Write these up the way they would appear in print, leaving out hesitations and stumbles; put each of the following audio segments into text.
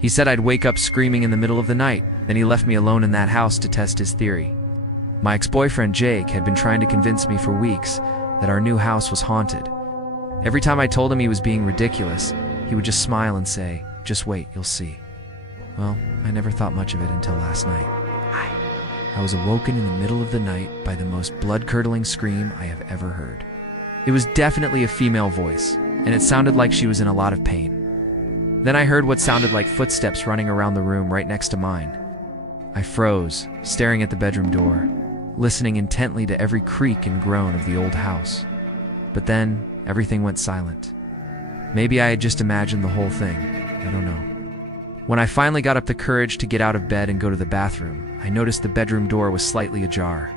He said I'd wake up screaming in the middle of the night, then he left me alone in that house to test his theory. My ex-boyfriend Jake had been trying to convince me for weeks that our new house was haunted. Every time I told him he was being ridiculous, he would just smile and say, "Just wait, you'll see." Well, I never thought much of it until last night. I was awoken in the middle of the night by the most blood-curdling scream I have ever heard. It was definitely a female voice, and it sounded like she was in a lot of pain. Then I heard what sounded like footsteps running around the room right next to mine. I froze, staring at the bedroom door, listening intently to every creak and groan of the old house. But then, everything went silent. Maybe I had just imagined the whole thing. I don't know. When I finally got up the courage to get out of bed and go to the bathroom, I noticed the bedroom door was slightly ajar.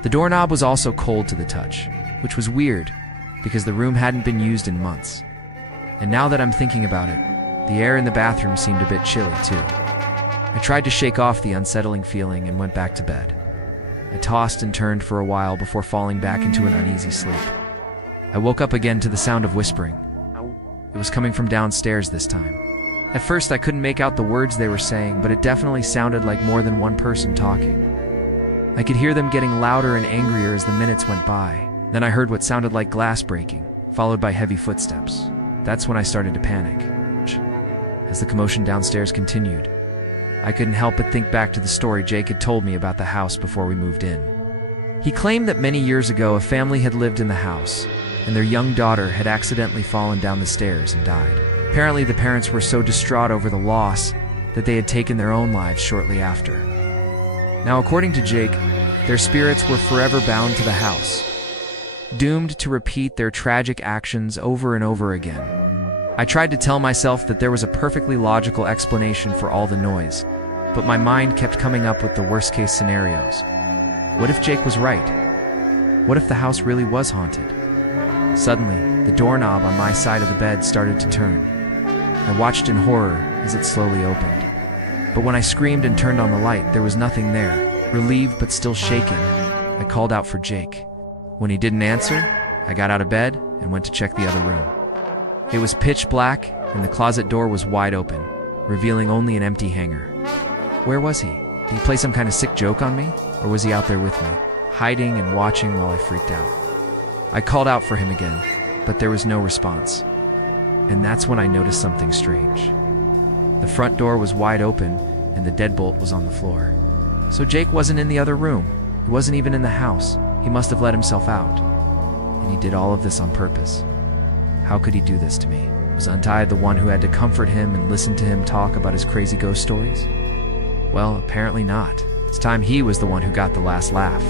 The doorknob was also cold to the touch, which was weird, because the room hadn't been used in months. And now that I'm thinking about it, the air in the bathroom seemed a bit chilly, too. I tried to shake off the unsettling feeling and went back to bed. I tossed and turned for a while before falling back into an uneasy sleep. I woke up again to the sound of whispering. It was coming from downstairs this time. At first, I couldn't make out the words they were saying, but it definitely sounded like more than one person talking. I could hear them getting louder and angrier as the minutes went by. Then I heard what sounded like glass breaking, followed by heavy footsteps. That's when I started to panic. As the commotion downstairs continued, I couldn't help but think back to the story Jake had told me about the house before we moved in. He claimed that many years ago a family had lived in the house, and their young daughter had accidentally fallen down the stairs and died. Apparently, the parents were so distraught over the loss that they had taken their own lives shortly after. Now, according to Jake, their spirits were forever bound to the house, doomed to repeat their tragic actions over and over again. I tried to tell myself that there was a perfectly logical explanation for all the noise, but my mind kept coming up with the worst-case scenarios. What if Jake was right? What if the house really was haunted? Suddenly, the doorknob on my side of the bed started to turn. I watched in horror as it slowly opened. But when I screamed and turned on the light, there was nothing there. Relieved but still shaken, I called out for Jake. When he didn't answer, I got out of bed and went to check the other room. It was pitch black, and the closet door was wide open, revealing only an empty hanger. Where was he? Did he play some kind of sick joke on me? Or was he out there with me, hiding and watching while I freaked out? I called out for him again, but there was no response. And that's when I noticed something strange. The front door was wide open, and the deadbolt was on the floor. So Jake wasn't in the other room. He wasn't even in the house. He must have let himself out. And he did all of this on purpose. How could he do this to me? Was Untie the one who had to comfort him and listen to him talk about his crazy ghost stories? Well, apparently not. This time he was the one who got the last laugh.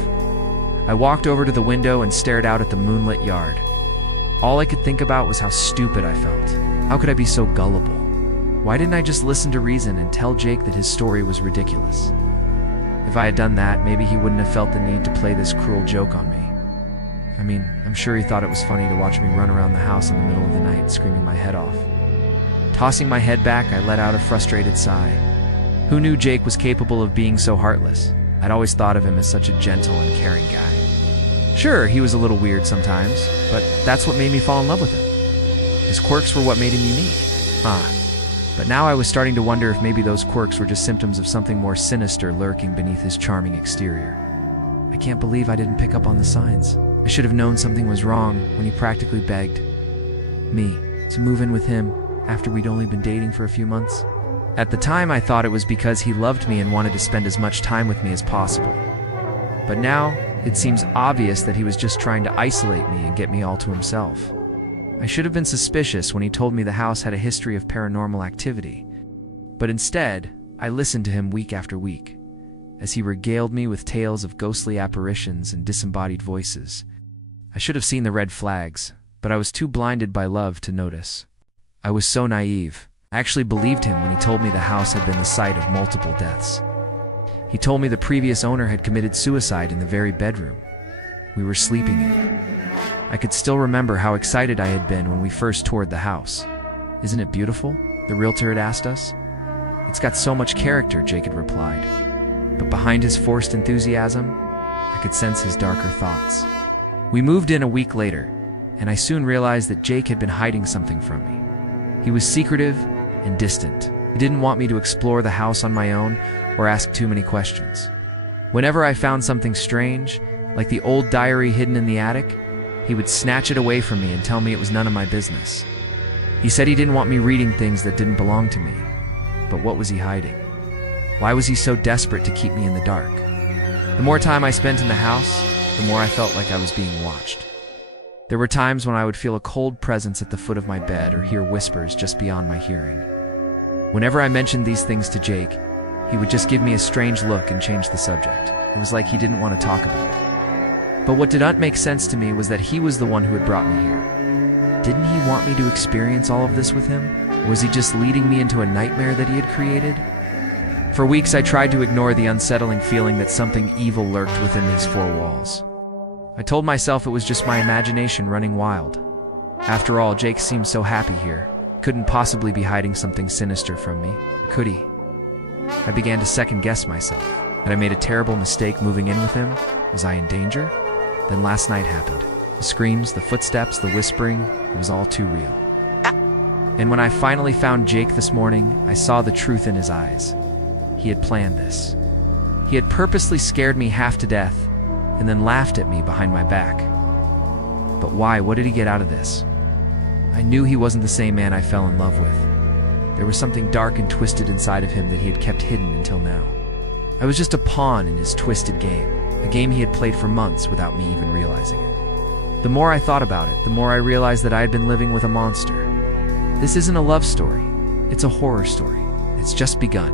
I walked over to the window and stared out at the moonlit yard. All I could think about was how stupid I felt. How could I be so gullible? Why didn't I just listen to reason and tell Jake that his story was ridiculous? If I had done that, maybe he wouldn't have felt the need to play this cruel joke on me. I mean, I'm sure he thought it was funny to watch me run around the house in the middle of the night, screaming my head off. Tossing my head back, I let out a frustrated sigh. Who knew Jake was capable of being so heartless? I'd always thought of him as such a gentle and caring guy. Sure, he was a little weird sometimes, but that's what made me fall in love with him. His quirks were what made him unique. But now I was starting to wonder if maybe those quirks were just symptoms of something more sinister lurking beneath his charming exterior. I can't believe I didn't pick up on the signs. I should have known something was wrong when he practically begged me to move in with him after we'd only been dating for a few months. At the time, I thought it was because he loved me and wanted to spend as much time with me as possible. But now, it seems obvious that he was just trying to isolate me and get me all to himself. I should have been suspicious when he told me the house had a history of paranormal activity. But instead, I listened to him week after week, as he regaled me with tales of ghostly apparitions and disembodied voices. I should have seen the red flags, but I was too blinded by love to notice. I was so naive. I actually believed him when he told me the house had been the site of multiple deaths. He told me the previous owner had committed suicide in the very bedroom we were sleeping in. I could still remember how excited I had been when we first toured the house. "Isn't it beautiful?" the realtor had asked us. "It's got so much character," Jake had replied. But behind his forced enthusiasm, I could sense his darker thoughts. We moved in a week later, and I soon realized that Jake had been hiding something from me. He was secretive and distant, He didn't want me to explore the house on my own or ask too many questions. Whenever I found something strange, like the old diary hidden in the attic, he would snatch it away from me and tell me it was none of my business. He said he didn't want me reading things that didn't belong to me. But what was he hiding? Why was he so desperate to keep me in the dark? The more time I spent in the house, the more I felt like I was being watched. There were times when I would feel a cold presence at the foot of my bed or hear whispers just beyond my hearing. Whenever I mentioned these things to Jake, he would just give me a strange look and change the subject. It was like he didn't want to talk about it. But what didn't make sense to me was that he was the one who had brought me here. Didn't he want me to experience all of this with him? Or was he just leading me into a nightmare that he had created? For weeks I tried to ignore the unsettling feeling that something evil lurked within these four walls. I told myself it was just my imagination running wild. After all, Jake seemed so happy here. Couldn't possibly be hiding something sinister from me, could he? I began to second-guess myself. Had I made a terrible mistake moving in with him? Was I in danger? Then last night happened. The screams, the footsteps, the whispering, it was all too real. And when I finally found Jake this morning, I saw the truth in his eyes. He had planned this. He had purposely scared me half to death, and then laughed at me behind my back. But why? What did he get out of this? I knew he wasn't the same man I fell in love with. There was something dark and twisted inside of him that he had kept hidden until now. I was just a pawn in his twisted game, a game he had played for months without me even realizing it. The more I thought about it, the more I realized that I had been living with a monster. This isn't a love story. It's a horror story. It's just begun.